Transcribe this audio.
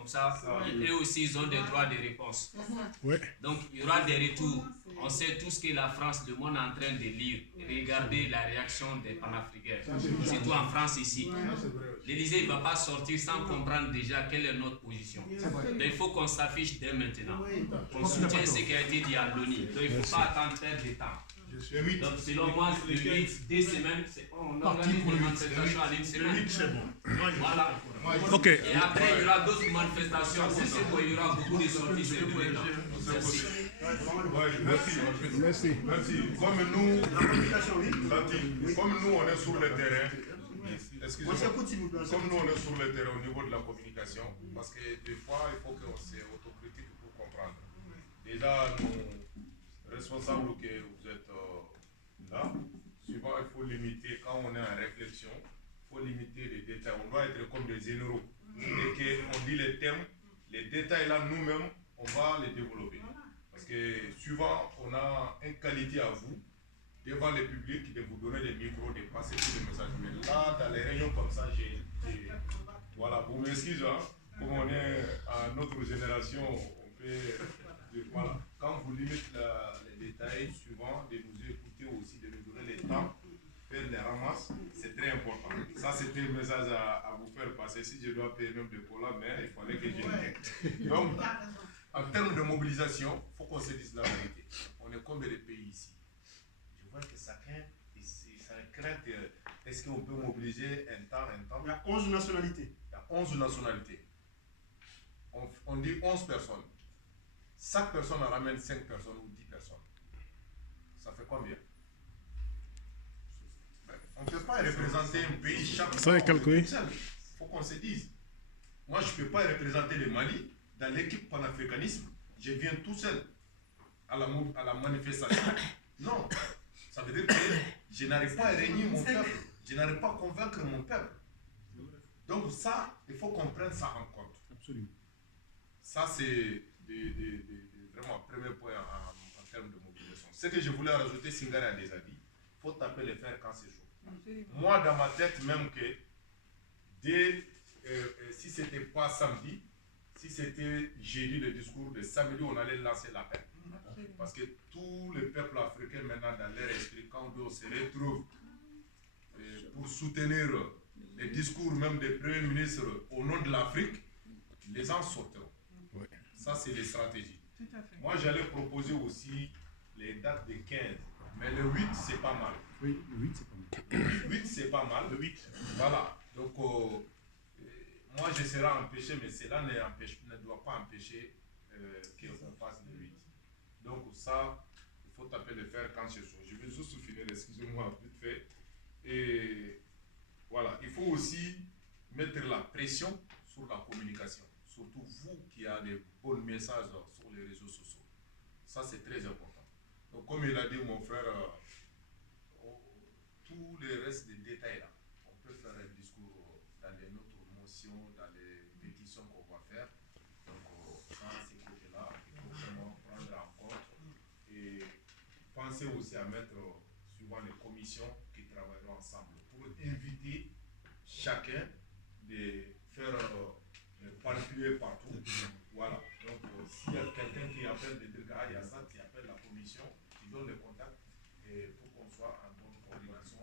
Comme ça, eux aussi, ils ont des droits de réponse. Ouais. Donc, il y aura des retours. On sait tout ce que la France, le monde est en train de lire. Regardez la réaction des panafricains, surtout en France ici. L'Élysée ne va pas sortir sans comprendre déjà quelle est notre position. Donc, il faut qu'on s'affiche dès maintenant. Qu'on soutienne ce qui a été dit à l'ONU. Donc, il ne faut pas attendre perdre de temps. Donc, selon moi, le 8, 2 semaines, on organise une manifestation en une semaine. Voilà. Ok. Et après, il y aura d'autres manifestations. C'est sûr qu'il y aura beaucoup de sorties sur le président. Merci. Merci. Merci. Comme nous, on est sur le terrain. Excusez-moi. Comme nous, on est sur le terrain au niveau de la communication, parce que des fois, il faut qu'on s'autocritique pour comprendre. Déjà, nos responsables que vous êtes là, souvent, il faut limiter, quand on est en réflexion, il faut limiter les détails. On doit être comme des généraux. Dès qu'on dit les thèmes, les détails là, nous-mêmes, on va les développer. Parce que souvent, on a une qualité à vous, devant le public, de vous donner des micros, de passer tous les messages. Mais là, dans les réunions comme ça, voilà, vous m'excusez, hein, comme on est à notre génération, on peut... Voilà. Quand vous limitez les détails, souvent, de nous écouter aussi, de nous donner le temps, faire les ramasses, c'est très important. Ça, c'était un message à vous faire passer. Si je dois payer même de cola, mais il fallait que je le. Donc, en termes de mobilisation, il faut qu'on se dise la vérité. On est combien de pays ici? Je vois que chacun, ça craint. Est-ce qu'on peut mobiliser un temps? Il y a 11 nationalités. Il y a 11 nationalités. On dit 11 personnes. Chaque personne en ramène 5 personnes ou 10 personnes. Ça fait combien? On ne peut pas représenter un pays chaque fois. Ça est calculé. Il faut qu'on se dise. Moi, je ne peux pas représenter le Mali dans l'équipe panafricanisme. Je viens tout seul à la manifestation. Non. Ça veut dire que je n'arrive pas à réunir mon peuple. Je n'arrive pas à convaincre mon peuple. Donc ça, il faut qu'on prenne ça en compte. Absolument. Ça, c'est vraiment le premier point en termes de mobilisation. Ce que je voulais rajouter, Singara a déjà dit, il faut taper les fers quand c'est chaud. Moi, dans ma tête, même que si ce n'était pas samedi, si c'était jeudi le discours de samedi, on allait lancer l'appel. Parce que tout le peuple africain, maintenant, dans leur esprit, quand on se retrouve pour soutenir les discours même des premiers ministres au nom de l'Afrique, les gens sortiront. Ouais. Ça, c'est les stratégies. Moi, j'allais proposer aussi les dates de 15. Mais le 8, c'est pas mal. Oui, le 8, c'est pas mal. Le 8, c'est pas mal. Le 8. Voilà. Donc, moi, je serai empêché, mais cela ne doit pas empêcher qu'on fasse le 8. Donc, ça, il faut taper le fer quand c'est chaud. Je vais juste finir, excusez-moi, vite fait. Et voilà. Il faut aussi mettre la pression sur la communication. Surtout vous qui avez des bons messages sur les réseaux sociaux. Ça, c'est très important. Donc, comme il a dit mon frère, tous les restes des détails là, on peut faire un discours dans les notes motions, dans les pétitions qu'on va faire. Donc, dans ces côtés-là, il faut vraiment prendre en compte et penser aussi à mettre suivant les commissions qui travailleront ensemble pour inviter chacun de faire particulier partout. Voilà. Donc, s'il y a quelqu'un qui appelle de dire qu'il y a ça, qui appelle la commission, qui donne le contact et pour qu'on soit en bonne coordination